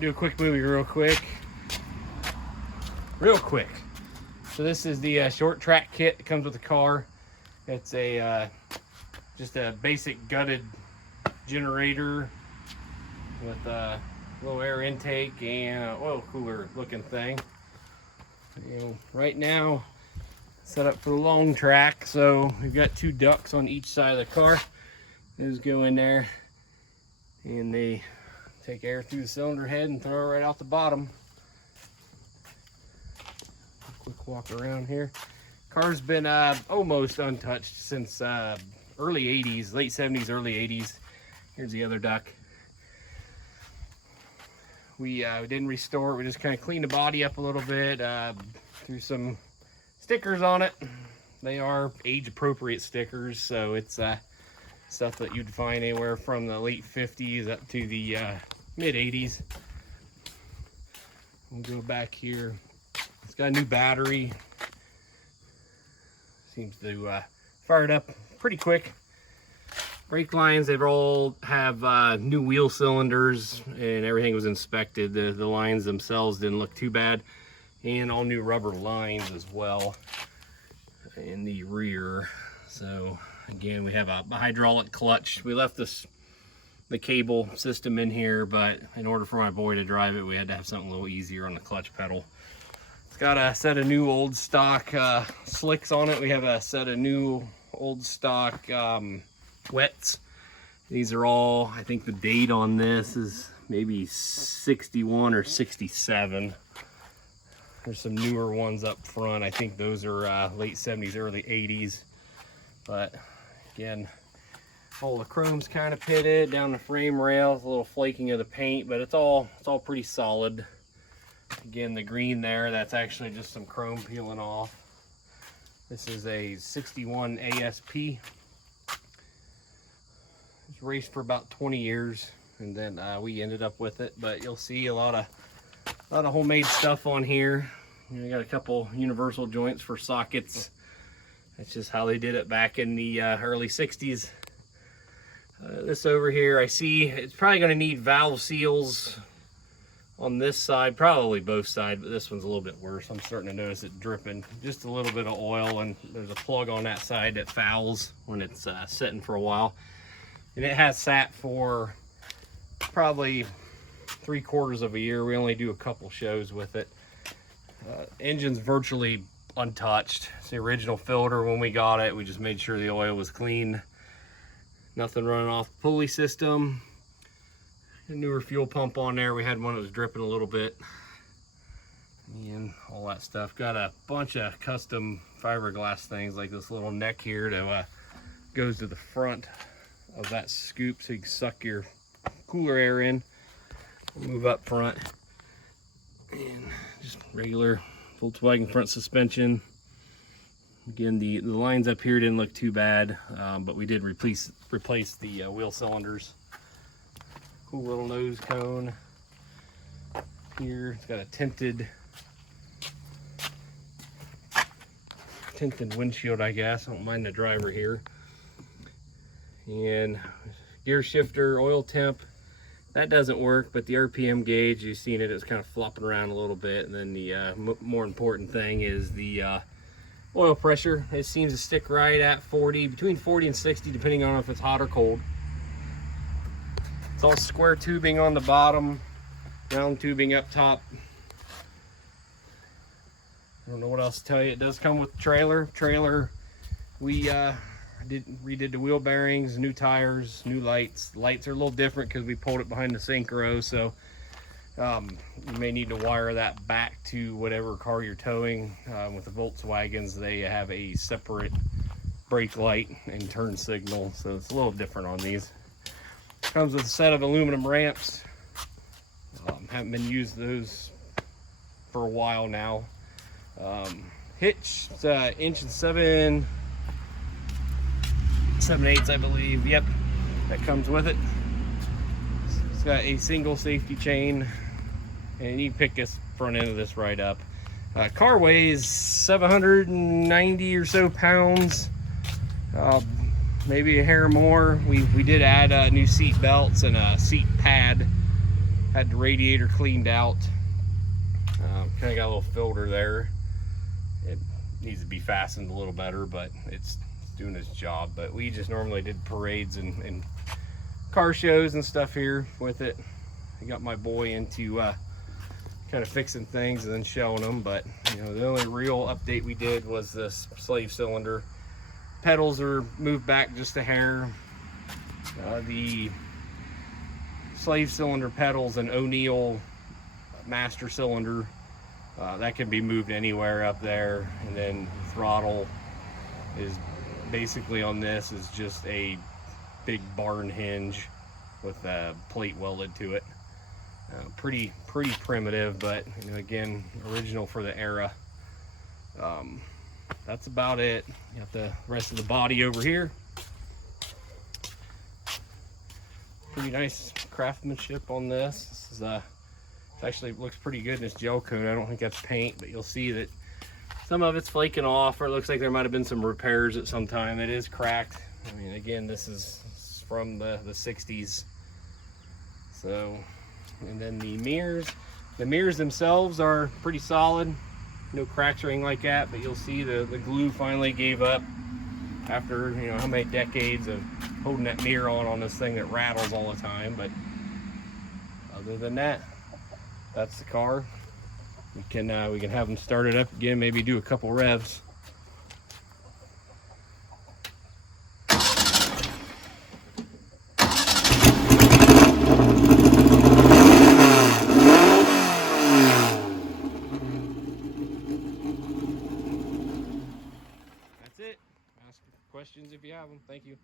to do a quick movie real quick. So this is the short track kit that comes with the car. It's a just a basic gutted generator with a low air intake and an oil cooler looking thing. Right now set up for the long track, so we've got two ducts on each side of the car. Those go in there and they take air through the cylinder head and throw it right out the bottom. Quick walk around here. Car's been almost untouched since early 80s, late 70s, early 80s. Here's the other duct. We didn't restore it. We just kind of cleaned the body up a little bit, threw some stickers on it. They are age appropriate stickers, so it's stuff that you'd find anywhere from the late 50s up to the mid 80s. We'll go back here. It's got a new battery. Seems to fire it up pretty quick. Brake lines, they all have new wheel cylinders and everything was inspected. The lines themselves didn't look too bad. And all new rubber lines as well in the rear. So again, we have a hydraulic clutch. We left the cable system in here, but in order for my boy to drive it, we had to have something a little easier on the clutch pedal. It's got a set of new old stock slicks on it. We have a set of new old stock wets. These are all, I think the date on this is maybe 61 or 67. There's some newer ones up front. I think those are late 70s, early 80s. But again, all the chrome's kind of pitted down the frame rails, a little flaking of the paint, but it's all pretty solid. Again, the green there, that's actually just some chrome peeling off. This is a 61 ASP. It's raced for about 20 years, and then we ended up with it. But you'll see a lot of homemade stuff on here. You got a couple universal joints for sockets. That's just how they did it back in the early 60s. This over here, I see it's probably going to need valve seals on this side, probably both sides, but this one's a little bit worse. I'm starting to notice it dripping just a little bit of oil, and there's a plug on that side that fouls when it's sitting for a while. And it has sat for probably 3/4 of a year. We only do a couple shows with it. Engine's virtually untouched. It's the original filter when we got it. We just made sure the oil was clean. Nothing running off the pulley system. A newer fuel pump on there. We had one that was dripping a little bit. And all that stuff. Got a bunch of custom fiberglass things like this little neck here that goes to the front of that scoop so you can suck your cooler air in. Move up front. And just regular Volkswagen front suspension. Again, the lines up here didn't look too bad, but we did replace the wheel cylinders. Cool little nose cone here. It's got a tinted windshield, I guess. I don't mind the driver here. And gear shifter, oil temp. That doesn't work, but the RPM gauge, you've seen it, it's kind of flopping around a little bit. And then the more important thing is the oil pressure. It seems to stick right at 40, between 40 and 60, depending on if it's hot or cold. It's all square tubing on the bottom, round tubing up top. I don't know what else to tell you. It does come with trailer. We redid the wheel bearings, new tires, new lights. The lights are a little different because we pulled it behind the synchro, so you may need to wire that back to whatever car you're towing. With the Volkswagens, they have a separate brake light and turn signal, so it's a little different on these. Comes with a set of aluminum ramps. Haven't been used those for a while now. Hitch, it's 1 and 7/8 inches, I believe. Yep, that comes with it. It's got a single safety chain, and you can pick this front end of this right up. Car weighs 790 or so pounds. Maybe a hair more. We did add new seat belts and a seat pad Had the radiator cleaned out. Kind of got a little filter there. It needs to be fastened a little better, but it's doing its job. But we just normally did parades and car shows and stuff here with it. I got my boy into kind of fixing things and then showing them. But you know, the only real update we did was this slave cylinder. Pedals are moved back just a hair. The slave cylinder pedals and O'Neill master cylinder, that can be moved anywhere up there. And then throttle is basically on this is just a big barn hinge with a plate welded to it. Pretty primitive, but you know, again, original for the era. That's about it. You got the rest of the body over here. Pretty nice craftsmanship on this. This is it actually looks pretty good in this gel coat. I don't think that's paint, but you'll see that some of it's flaking off, or it looks like there might have been some repairs at some time. It is cracked. I mean, again, this is from the 60s. So, and then the mirrors themselves are pretty solid. No cracks or anything like that, but you'll see the glue finally gave up after, you know, how many decades of holding that mirror on this thing that rattles all the time. But other than that, that's the car. We can have them start it up again, maybe do a couple revs. That's it. Ask questions if you have them. Thank you.